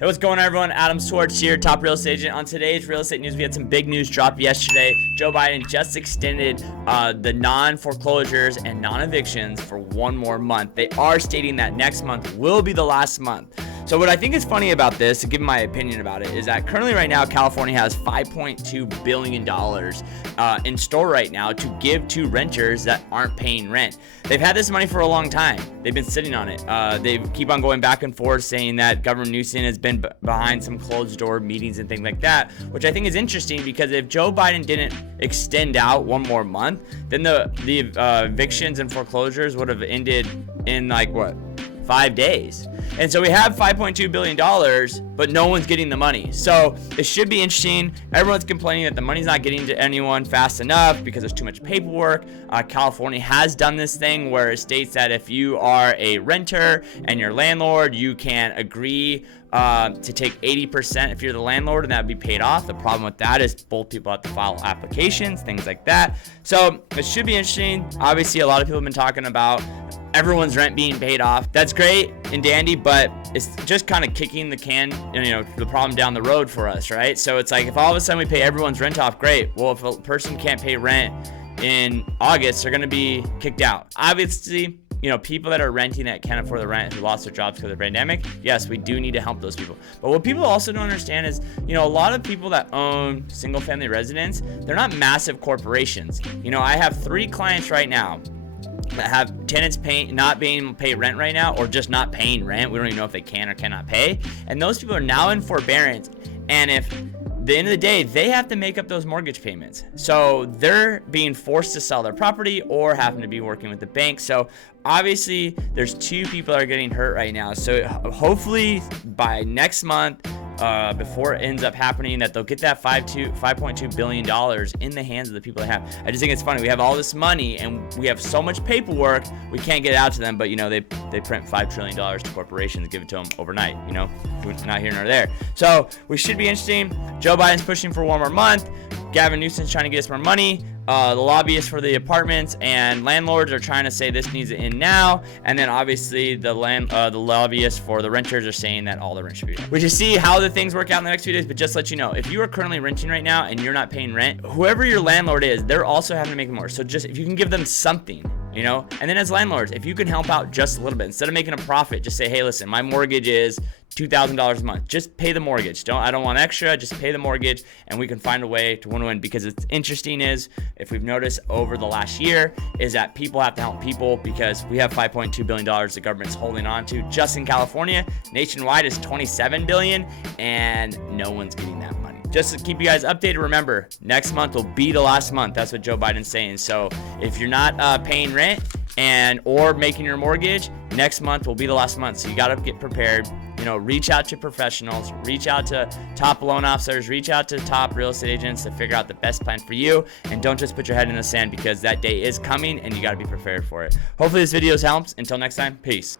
Hey, what's going on, everyone? Adam Swartz here, top real estate agent. On today's real estate news, we had some big news drop yesterday. Joe Biden just extended the non-foreclosures and non-evictions for one more month. They are stating that next month will be the last month. So what I think is funny about this, to give my opinion about it, is that currently right now, California has $5.2 billion in store right now to give to renters that aren't paying rent. They've had this money for a long time. They've been sitting on it. They keep on going back and forth saying that Governor Newsom has been behind some closed door meetings and things like that, which I think is interesting because if Joe Biden didn't extend out one more month, then the evictions and foreclosures would have ended in 5 days. And so we have $5.2 billion, but no one's getting the money. So it should be interesting. Everyone's complaining that the money's not getting to anyone fast enough because there's too much paperwork. California has done this thing where it states that if you are a renter and your landlord, you can agree to take 80% if you're the landlord, and that would be paid off. The problem with that is both people have to file applications, things like that. So it should be interesting. Obviously, a lot of people have been talking about everyone's rent being paid off. That's great and dandy, but it's just kind of kicking the can, the problem down the road for us, right? So it's like, if all of a sudden we pay everyone's rent off, great. Well, if a person can't pay rent in August, they're going to be kicked out. Obviously, people that are renting that can't afford the rent, who lost their jobs because of the pandemic, yes, we do need to help those people. But what people also don't understand is, a lot of people that own single family residence, they're not massive corporations. I have 3 clients right now that have tenants not being able to pay rent right now, or just not paying rent. We don't even know if they can or cannot pay. And those people are now in forbearance. And if the end of the day, they have to make up those mortgage payments. So they're being forced to sell their property or having to be working with the bank. So obviously there's 2 people that are getting hurt right now. So hopefully by next month, before it ends up happening, that they'll get that $5.2 billion in the hands of the people they have. I just think it's funny. We have all this money and we have so much paperwork, we can't get it out to them, but they print $5 trillion to corporations, give it to them overnight, not here nor there. So we should be interesting. Joe Biden's pushing for one more month. Gavin Newsom's trying to get us more money. The lobbyists for the apartments and landlords are trying to say this needs to end now. And then obviously the lobbyists for the renters are saying that all the rent should be. We just see how the things work out in the next few days. But just to let you know, if you are currently renting right now and you're not paying rent, whoever your landlord is, they're also having to make more. So just if you can give them something, and then as landlords, if you can help out just a little bit, instead of making a profit, just say, hey, listen, my mortgage is $2,000 a month. Just pay the mortgage. I don't want extra. Just pay the mortgage, and we can find a way to win-win. Because it's interesting is, if we've noticed over the last year, is that people have to help people, because we have $5.2 billion the government's holding on to just in California. Nationwide is $27 billion, and no one's getting that money. Just to keep you guys updated, remember, next month will be the last month. That's what Joe Biden's saying. So if you're not paying rent or making your mortgage, next month will be the last month. So you got to get prepared. Reach out to professionals, reach out to top loan officers, reach out to top real estate agents to figure out the best plan for you. And don't just put your head in the sand, because that day is coming and you got to be prepared for it. Hopefully this video helps. Until next time, peace.